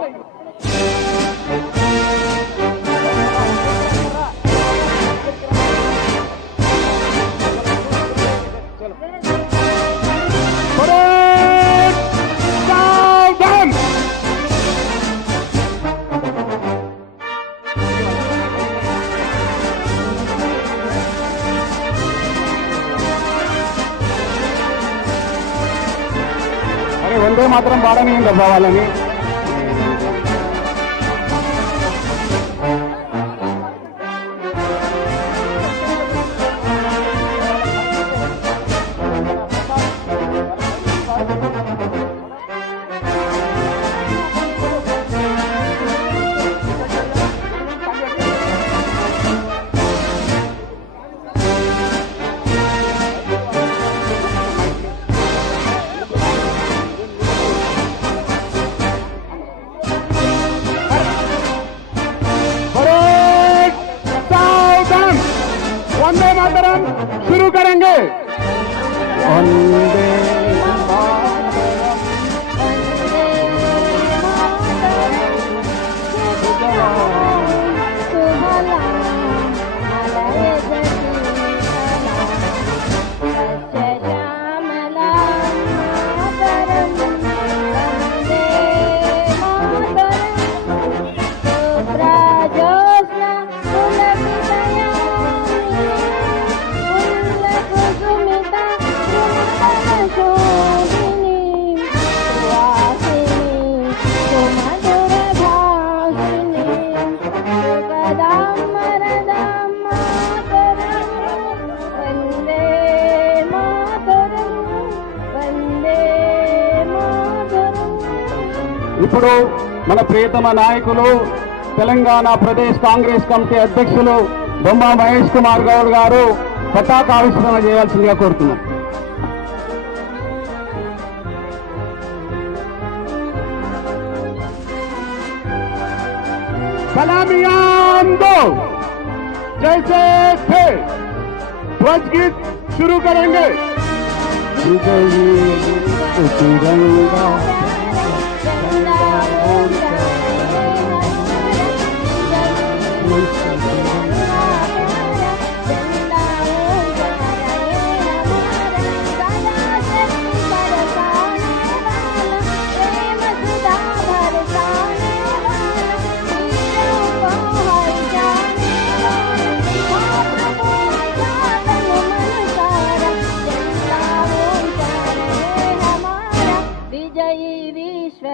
అరే వందే మాత్రం పాడని కదా on ఇప్పుడు మన ప్రియతమ నాయకులు తెలంగాణ ప్రదేశ్ కాంగ్రెస్ కమిటీ అధ్యక్షులు బొమ్మ మహేష్ కుమార్ గౌడ్ గారు పతాకావిష్కరణ చేయాల్సిందిగా కోరుతున్నాం सलामियां दो जैसे थे ध्वज गीत शुरू करेंगे विजयी तिरंगा Ganda, ganda, ganda.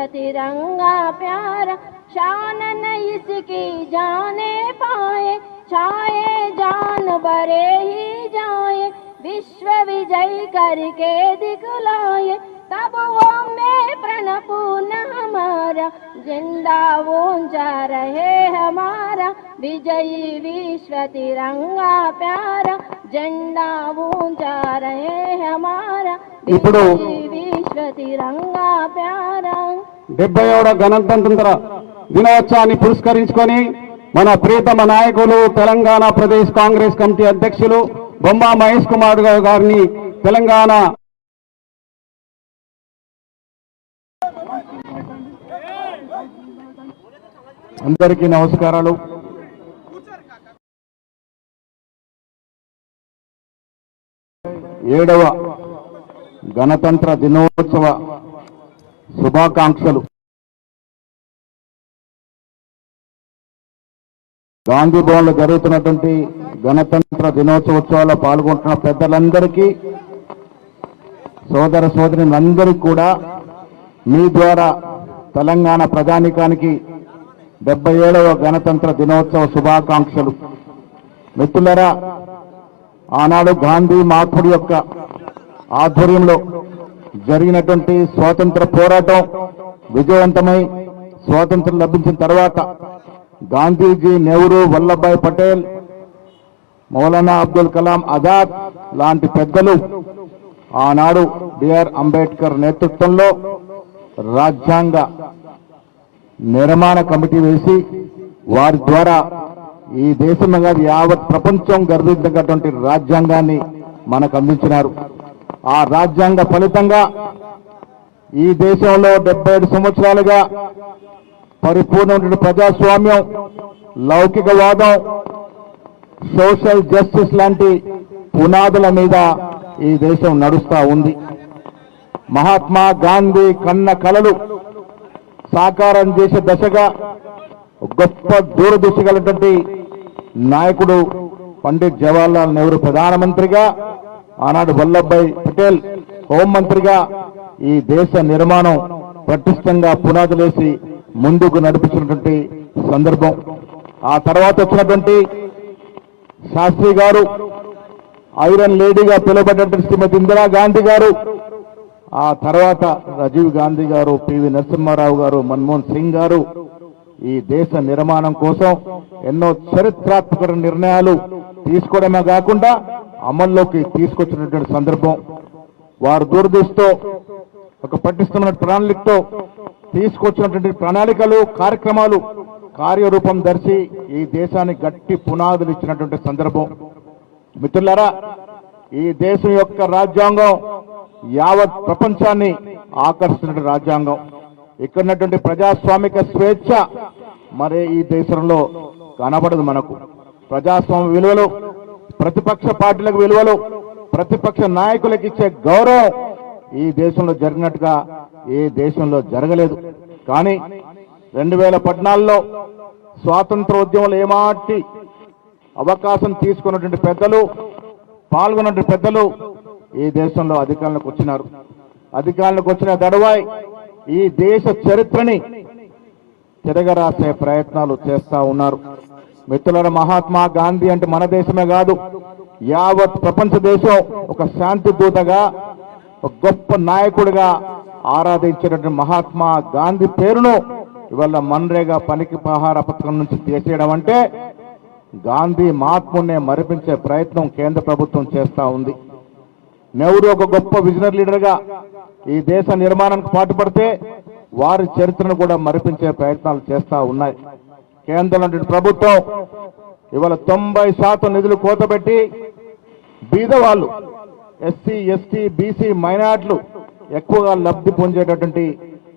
तिरंगा प्यारा शान न इसकी जाने पाए छाए जान बरे ही जाए विश्व विजय करके दिखलाए तब वो में प्रण पूर्ण हमारा ज़िंदा वो जा रहे हमारा विजयी विश्व तिरंगा प्यारा ज़िंदा वो जा रहे हमारा विजयी विश्व तिरंगा प्यारा। డెబ్బై ఏడవ గణతంత్ర దినోత్సవాన్ని పురస్కరించుకొని మన ప్రియతమ నాయకులు తెలంగాణ ప్రదేశ్ కాంగ్రెస్ కమిటీ అధ్యక్షులు బొమ్మ మహేష్ కుమార్ గారిని తెలంగాణ అందరికీ నమస్కారాలు. ఏడవ గణతంత్ర దినోత్సవ శుభాకాంక్షలు. గాంధీ భవన్లో జరుగుతున్నటువంటి గణతంత్ర దినోత్సవోత్సవాల్లో పాల్గొంటున్న పెద్దలందరికీ సోదర సోదరులందరికీ కూడా మీ ద్వారా తెలంగాణ ప్రజానికానికి డెబ్బై ఏడవ గణతంత్ర దినోత్సవ శుభాకాంక్షలు. మిత్రులరా ఆనాడు గాంధీ మాథుడి యొక్క ఆధ్వర్యంలో జరిగినటువంటి స్వాతంత్ర పోరాటం విజయవంతమై స్వాతంత్రం లభించిన తర్వాత గాంధీజీ నెహ్రూ వల్లభాయ్ పటేల్ మౌలానా అబ్దుల్ కలాం ఆజాద్ లాంటి పెద్దలు ఆనాడు బిఆర్ అంబేద్కర్ నేతృత్వంలో రాజ్యాంగ నిర్మాణ కమిటీ వేసి వారి ద్వారా ఈ దేశంలో యావత్ ప్రపంచం గర్వించినటువంటి రాజ్యాంగాన్ని మనకు అందించినారు. ఆ రాజ్యాంగ ఫలితంగా ఈ దేశంలో డెబ్బై ఏడు సంవత్సరాలుగా పరిపూర్ణమైన ప్రజాస్వామ్యం లౌకికవాదం సోషల్ జస్టిస్ లాంటి పునాదుల మీద ఈ దేశం నడుస్తూ ఉంది. మహాత్మా గాంధీ కన్న కలలు సాకారం చేసే దశగా గొప్ప దూరదృష్టి గలటువంటి నాయకుడు పండిట్ జవహర్లాల్ నెహ్రూ ప్రధానమంత్రిగా ఆనాడు వల్లభాయ్ పటేల్ హోంమంత్రిగా ఈ దేశ నిర్మాణం పటిష్టంగా పునాదులేసి ముందుకు నడిపించినటువంటి సందర్భం. ఆ తర్వాత వచ్చినటువంటి శాస్త్రి గారు ఐరన్ లేడీగా పిలువబడినటువంటి శ్రీమతి ఇందిరాగాంధీ గారు ఆ తర్వాత రాజీవ్ గాంధీ గారు పివి నరసింహారావు గారు మన్మోహన్ సింగ్ గారు ఈ దేశ నిర్మాణం కోసం ఎన్నో చరిత్రాత్మక నిర్ణయాలు తీసుకోవడమే కాకుండా అమల్లోకి తీసుకొచ్చినటువంటి సందర్భం. వారు దూరదృష్టితో ఒక పటిష్టమైన ప్రణాళికతో తీసుకొచ్చినటువంటి ప్రణాళికలు కార్యక్రమాలు కార్యరూపం దర్శి ఈ దేశానికి గట్టి పునాదులు ఇచ్చినటువంటి సందర్భం. మిత్రులారా ఈ దేశం యొక్క రాజ్యాంగం యావత్ ప్రపంచాన్ని ఆకర్షించిన రాజ్యాంగం. ఇక్కడ ఉన్నటువంటి ప్రజాస్వామిక స్వేచ్ఛ మరి ఈ దేశంలో కనబడదు మనకు. ప్రజాస్వామ్య విలువలు ప్రతిపక్ష పార్టీలకు విలువలు ప్రతిపక్ష నాయకులకు ఇచ్చే గౌరవం ఈ దేశంలో జరిగినట్టుగా ఏ దేశంలో జరగలేదు. కానీ రెండు వేల పద్నాలుగులో స్వాతంత్ర ఉద్యమంలో ఏమాటి అవకాశం తీసుకున్నటువంటి పెద్దలు పాల్గొన్నటువంటి పెద్దలు ఈ దేశంలో అధికారంలోకి వచ్చినారు. అధికారంలోకి వచ్చిన దడవాయ్ ఈ దేశ చరిత్రని తిరగరాసే ప్రయత్నాలు చేస్తా ఉన్నారు. మిత్రుల మహాత్మా గాంధీ అంటే మన దేశమే కాదు యావత్ ప్రపంచ దేశం ఒక శాంతి దూతగా ఒక గొప్ప నాయకుడిగా ఆరాధించినటువంటి మహాత్మా గాంధీ పేరును ఇవాళ మన్రేగా పనికి పహార పథకం నుంచి తీసేయడం అంటే గాంధీ మహాత్మునే మరిపించే ప్రయత్నం కేంద్ర ప్రభుత్వం చేస్తా ఉంది. నెహ్రూ ఒక గొప్ప విజనరీ లీడర్గా ఈ దేశ నిర్మాణానికి పాటుపడితే వారి చరిత్రను కూడా మరిపించే ప్రయత్నాలు చేస్తా ఉన్నాయి. కేంద్రం ప్రభుత్వం ఇవాళ తొంభై శాతం నిధులు కోతపెట్టి బీదవాళ్ళు ఎస్సీ ఎస్టీ బీసీ మైనార్టీలు ఎక్కువగా లబ్ధి పొందేటటువంటి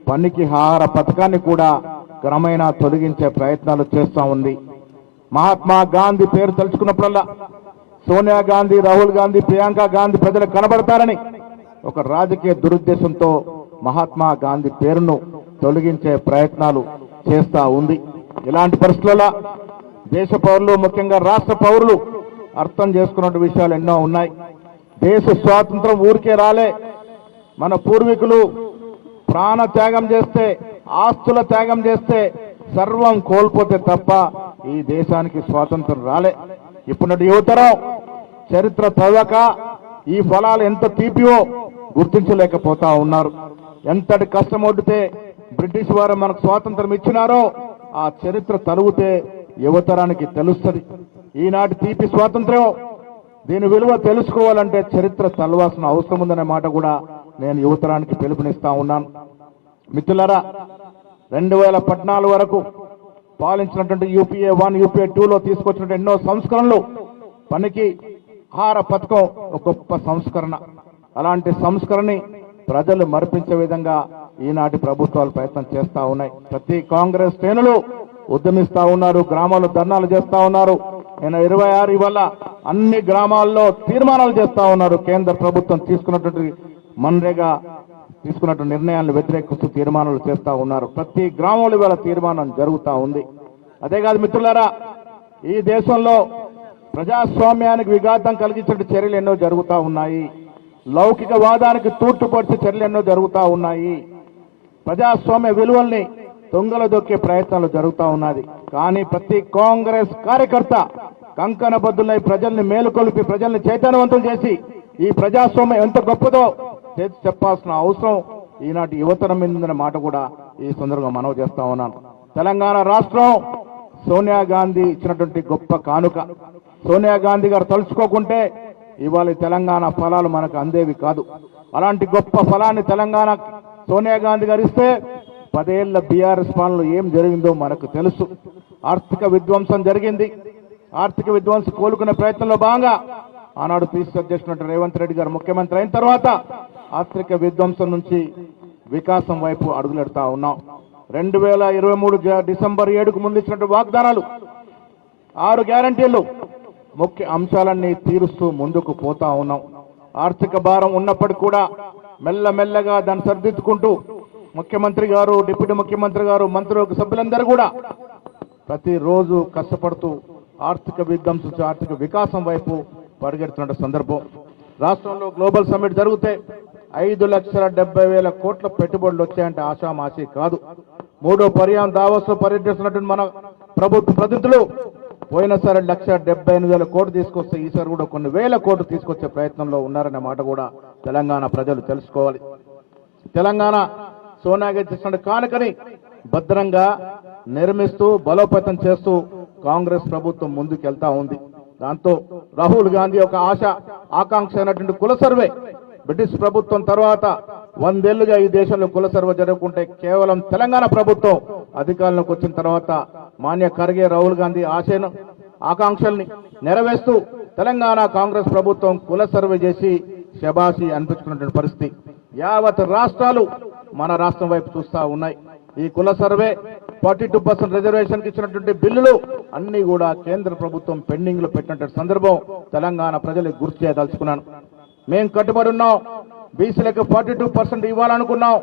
పనికి ఆహార పథకాన్ని కూడా క్రమేణా తొలగించే ప్రయత్నాలు చేస్తూ ఉంది. మహాత్మా గాంధీ పేరు తలుచుకున్నప్పుడల్లా సోనియా గాంధీ రాహుల్ గాంధీ ప్రియాంక గాంధీ ప్రజలకు కనబడతారని ఒక రాజకీయ దురుద్దేశంతో మహాత్మా గాంధీ పేరును తొలగించే ప్రయత్నాలు చేస్తూ ఉంది. ఇలాంటి పరిస్థితులలో దేశ పౌరులు ముఖ్యంగా రాష్ట్ర పౌరులు అర్థం చేసుకున్న విషయాలు ఎన్నో ఉన్నాయి. దేశ స్వాతంత్రం ఊరికే రాలే. మన పూర్వీకులు ప్రాణ త్యాగం చేస్తే ఆస్తుల త్యాగం చేస్తే సర్వం కోల్పోతే తప్ప ఈ దేశానికి స్వాతంత్రం రాలే. ఇప్పుడు యువతరం చరిత్ర చదవక ఈ ఫలాలు ఎంత తీపివో గుర్తించలేకపోతా ఉన్నారు. ఎంతటి కష్టం ఒడ్డితే బ్రిటిష్ వారు మనకు స్వాతంత్రం ఇచ్చినారో ఆ చరిత్ర తరుగుతే యువతరానికి తెలుస్తుంది. ఈనాటి తీపి స్వాతంత్ర్యం దీని విలువ తెలుసుకోవాలంటే చరిత్ర చదవాల్సిన అవసరం ఉందనే మాట కూడా నేను యువతరానికి పిలుపునిస్తా ఉన్నాను. మిత్రులరా రెండు వేల పద్నాలుగు వరకు పాలించినటువంటి యూపీఏ వన్ యూపీఏ టూలో తీసుకొచ్చినటువంటి ఎన్నో సంస్కరణలు పనికి ఆహార పథకం ఒక గొప్ప సంస్కరణ. అలాంటి సంస్కరణని ప్రజలు మరిపించే విధంగా ఈనాటి ప్రభుత్వాలు ప్రయత్నం చేస్తా ఉన్నాయి. ప్రతి కాంగ్రెస్ శ్రేణులు ఉద్యమిస్తా ఉన్నారు గ్రామాల్లో ధర్నాలు చేస్తా ఉన్నారు. నేను ఇరవై ఆరు ఇవాళ అన్ని గ్రామాల్లో తీర్మానాలు చేస్తా ఉన్నారు. కేంద్ర ప్రభుత్వం తీసుకున్నటువంటి మన్రేగా తీసుకున్నటువంటి నిర్ణయాలను వ్యతిరేకిస్తూ తీర్మానాలు చేస్తా ఉన్నారు. ప్రతి గ్రామంలో ఇవాళ తీర్మానం జరుగుతూ ఉంది. అదే కాదు మిత్రులారా ఈ దేశంలో ప్రజాస్వామ్యానికి విఘాతం కలిగించే చర్యలు ఎన్నో జరుగుతూ ఉన్నాయి. లౌకిక వాదానికి తూర్టుపడిచే చర్యలు ఎన్నో జరుగుతూ ఉన్నాయి. ప్రజాస్వామ్య విలువల్ని తొంగలు దొక్కే ప్రయత్నాలు జరుగుతూ ఉన్నది. కానీ ప్రతి కాంగ్రెస్ కార్యకర్త కంకణ బద్దులై ప్రజల్ని మేలుకొల్పి ప్రజల్ని చైతన్యవంతులు చేసి ఈ ప్రజాస్వామ్యం ఎంత గొప్పదో చేసి చెప్పాల్సిన అవసరం ఈనాటి యువతరం మీద మాట కూడా ఈ సందర్భంగా మనవి చేస్తా ఉన్నాను. తెలంగాణ రాష్ట్రం సోనియా గాంధీ ఇచ్చినటువంటి గొప్ప కానుక. సోనియా గాంధీ గారు తలుచుకోకుంటే ఇవాళ తెలంగాణ ఫలాలు మనకు అందేవి కాదు. అలాంటి గొప్ప ఫలాన్ని తెలంగాణ సోనియా గాంధీ గారు ఇస్తే పదేళ్ళ బీఆర్ఎస్ పాలనలో ఏం జరిగిందో మనకు తెలుసు. ఆర్థిక విధ్వంసం జరిగింది. ఆర్థిక విధ్వంసం కోలుకునే ప్రయత్నంలో భాగంగా ఆనాడు పీసీ అధ్యక్షుడు రేవంత్ రెడ్డి గారు ముఖ్యమంత్రి అయిన తర్వాత ఆర్థిక విధ్వంసం నుంచి వికాసం వైపు అడుగులెడతా ఉన్నాం. రెండు వేల ఇరవై మూడు డిసెంబర్ ఏడుకు ముందు ఇచ్చినటువంటి వాగ్దానాలు ఆరు గ్యారంటీలు ముఖ్య అంశాలన్నీ తీరుస్తూ ముందుకు పోతా ఉన్నాం. ఆర్థిక భారం ఉన్నప్పటికీ కూడా మెల్లమెల్లగా దాన్ని సరిదిద్దుకుంటూ ముఖ్యమంత్రి గారు డిప్యూటీ ముఖ్యమంత్రి గారు మంత్రులకు సభ్యులందరూ కూడా ప్రతిరోజు కష్టపడుతూ ఆర్థిక విధ్వంసం ఆర్థిక వికాసం వైపు పరిగెడుతున్న సందర్భం. రాష్ట్రంలో గ్లోబల్ సమ్మిట్ జరిగితే ఐదు లక్షల డెబ్బై వేల కోట్ల పెట్టుబడులు వచ్చాయంటే ఆశామాషి కాదు. మూడో పర్యాయం దావోస్ పర్యటిస్తున్నటువంటి మన ప్రభుత్వ ప్రతినిధులు పోయినసారి లక్ష డెబ్బై ఎనిమిది వేల కోట్లు తీసుకొస్తే ఈసారి కూడా కొన్ని వేల కోట్లు తీసుకొచ్చే ప్రయత్నంలో ఉన్నారనే మాట కూడా తెలంగాణ ప్రజలు తెలుసుకోవాలి. తెలంగాణ సోనియాగా చేసిన కానుకని భద్రంగా నిర్మిస్తూ బలోపేతం చేస్తూ కాంగ్రెస్ ప్రభుత్వం ముందుకెళ్తా ఉంది. దాంతో రాహుల్ గాంధీ ఒక ఆశ ఆకాంక్ష అయినటువంటి కుల సర్వే. బ్రిటిష్ ప్రభుత్వం తర్వాత వందేళ్ళుగా ఈ దేశంలో కుల సర్వే జరుగుకుంటే కేవలం తెలంగాణ ప్రభుత్వం అధికారంలోకి వచ్చిన తర్వాత మాన్య ఖర్గే రాహుల్ గాంధీ ఆశను ఆకాంక్షల్ని నెరవేరుస్తూ తెలంగాణ కాంగ్రెస్ ప్రభుత్వం కుల సర్వే చేసి శబాసి అనిపించుకున్నటువంటి పరిస్థితి. యావత్ రాష్ట్రాలు మన రాష్ట్రం వైపు చూస్తా ఉన్నాయి. ఈ కుల సర్వే ఫార్టీ టూ పర్సెంట్ రిజర్వేషన్కి ఇచ్చినటువంటి బిల్లులు అన్ని కూడా కేంద్ర ప్రభుత్వం పెండింగ్లో పెట్టినటువంటి సందర్భం తెలంగాణ ప్రజలకు గుర్తు చేయదలుచుకున్నాను. మేము కట్టుబడి ఉన్నాం. బీసీలకు ఫార్టీ టూ పర్సెంట్ ఇవ్వాలనుకున్నాం.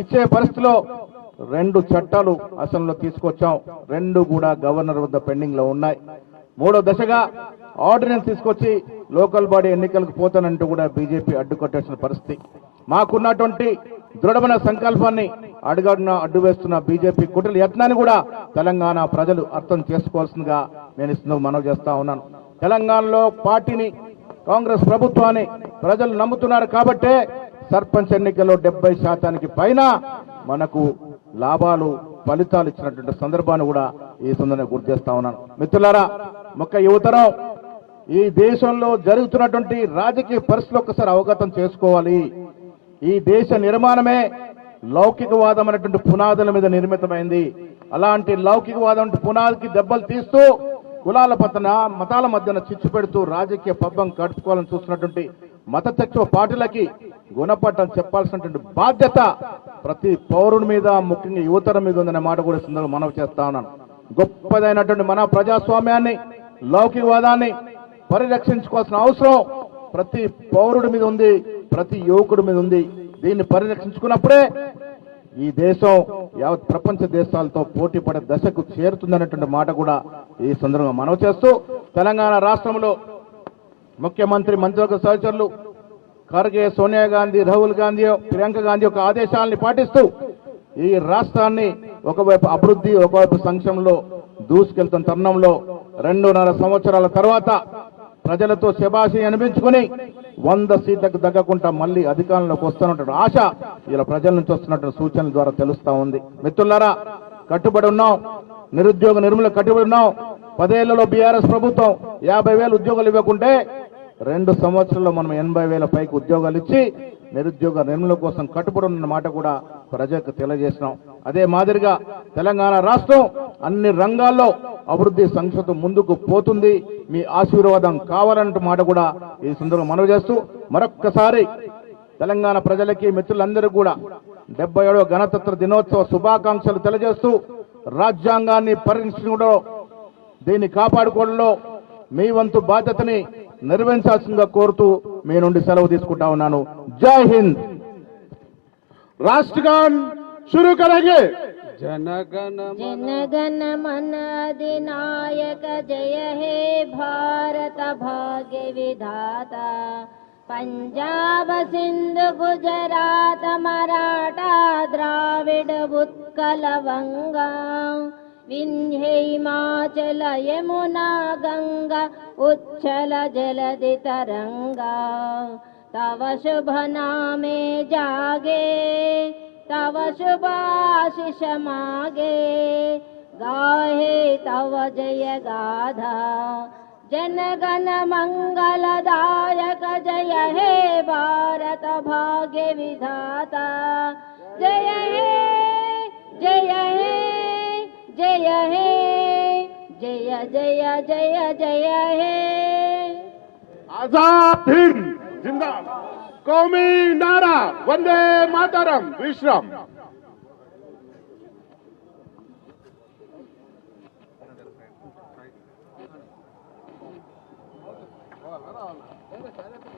ఇచ్చే పరిస్థితిలో రెండు చట్టాలు అసెంబ్లీలో తీసుకొచ్చాం. రెండు కూడా గవర్నర్ వద్ద పెండింగ్లో ఉన్నాయి. మూడో దశగా ఆర్డినెన్స్ తీసుకొచ్చి లోకల్ బాడీ ఎన్నికలకు పోతానంటూ కూడా బీజేపీ అడ్డుకొట్టేసిన పరిస్థితి. మాకున్నటువంటి దృఢమైన సంకల్పాన్ని అడుగడున అడ్డు వేస్తున్న బీజేపీ కుట్రల యత్నాన్ని కూడా తెలంగాణ ప్రజలు అర్థం చేసుకోవాల్సిందిగా నేను ఇస్తున్న మనవి చేస్తా ఉన్నాను. తెలంగాణలో పార్టీని కాంగ్రెస్ ప్రభుత్వాన్ని ప్రజలు నమ్ముతున్నారు కాబట్టే సర్పంచ్ ఎన్నికల్లో డెబ్బై శాతానికి పైన మనకు లాభాలు ఫలితాలు ఇచ్చినటువంటి సందర్భాన్ని కూడా ఈ సందర్భంగా గుర్తు చేస్తా ఉన్నాను. మిత్రులారా మొక్క యువతరం ఈ దేశంలో జరుగుతున్నటువంటి రాజకీయ పరిస్థితులు ఒక్కసారి అవగతం చేసుకోవాలి. ఈ దేశ నిర్మాణమే లౌకికవాదం అనేటువంటి పునాదుల మీద నిర్మితమైంది. అలాంటి లౌకికవాదం పునాదికి దెబ్బలు తీస్తూ కులాల పతన మతాల మధ్యన చిచ్చు పెడుతూ రాజకీయ పబ్బం కడుపుకోవాలని చూస్తున్నటువంటి మతతత్వ పార్టీలకి గుణపట్టం చెప్పాల్సినటువంటి బాధ్యత ప్రతి పౌరుని మీద ముఖ్యంగా యువతరం మీద ఉందనే మాట కూడా సందర్భం సందర్భంగా మనవి చేస్తా ఉన్నాను గొప్పదైనటువంటి మన ప్రజాస్వామ్యాన్ని లౌకికవాదాన్ని పరిరక్షించుకోవాల్సిన అవసరం ప్రతి పౌరుడి మీద ఉంది ప్రతి యువకుడి మీద ఉంది. దీన్ని పరిరక్షించుకున్నప్పుడే ఈ దేశం యావత్ ప్రపంచ దేశాలతో పోటీ పడే దశకు చేరుతుందన్నటువంటి మాట కూడా ఈ సందర్భంగా మనవి చేస్తూ తెలంగాణ రాష్ట్రంలో ముఖ్యమంత్రి మంత్రివర్గ సహచరులు ఖర్గే సోనియా గాంధీ రాహుల్ గాంధీ ప్రియాంక గాంధీ యొక్క ఆదేశాలని పాటిస్తూ ఈ రాష్ట్రాన్ని ఒకవైపు అభివృద్ధి ఒకవైపు సంక్షేమంలో దూసుకెళ్తున్న తరుణంలో రెండున్నర సంవత్సరాల తర్వాత ప్రజలతో శబాషి అనిపించుకుని వంద సీట్లకు తగ్గకుండా మళ్ళీ అధికారంలోకి వస్తున్నటువంటి ఆశ ఇలా ప్రజల నుంచి వస్తున్నటువంటి సూచనల ద్వారా తెలుస్తా ఉంది. మిత్రులారా కట్టుబడి ఉన్నాం. నిరుద్యోగ నిర్మూలన కట్టుబడి ఉన్నాం. పదేళ్ళలో బీఆర్ఎస్ ప్రభుత్వం యాభై వేలు ఉద్యోగాలు ఇవ్వకుంటే రెండు సంవత్సరాల్లో మనం ఎనభై వేల పైకి ఉద్యోగాలు ఇచ్చి నిరుద్యోగ నిర్మూలన కోసం కట్టుబడి ఉన్న మాట కూడా ప్రజలకు తెలియజేసినాం అదే మాదిరిగా తెలంగాణ రాష్ట్రం అన్ని రంగాల్లో అభివృద్ధి సంక్షతం ముందుకు పోతుంది. మీ ఆశీర్వాదం కావాలంటే మాట కూడా ఈ సందర్భంగా మనవి చేస్తూ మరొక్కసారి తెలంగాణ ప్రజలకి మిత్రులందరూ కూడా డెబ్బై ఏడవ గణతంత్ర దినోత్సవ శుభాకాంక్షలు తెలియజేస్తూ రాజ్యాంగాన్ని పరిరక్షించడంలో దీన్ని కాపాడుకోవడంలో మీ వంతు బాధ్యతని నిర్వహించాల్సిందిగా కోరుతూ మీ నుండి సెలవు తీసుకుంటా ఉన్నాను జై హింద్ राष्ट्रगान शुरू करेंगे జనగణ जनगण मन अधिनायक जय हे भारत भाग्य विधाता पंजाब सिंध गुजरात मराठा द्राविड उत्कल वंगा विंध्य हिमाचल यमुना गंगा उच्छल जलधि तरंगा तव शुभ नामे जागे, तव शुभ आशीष मागे गाहे तव जय गाधा जनगण मंगलदायक जय हे भारत भाग्य विधाता जय हे जय हे। जय हे, जय जय जय जय हे आज़ाद हिंद ज़िंदा कौमी नारा, वंदे मातरम, विश्राम Gracias.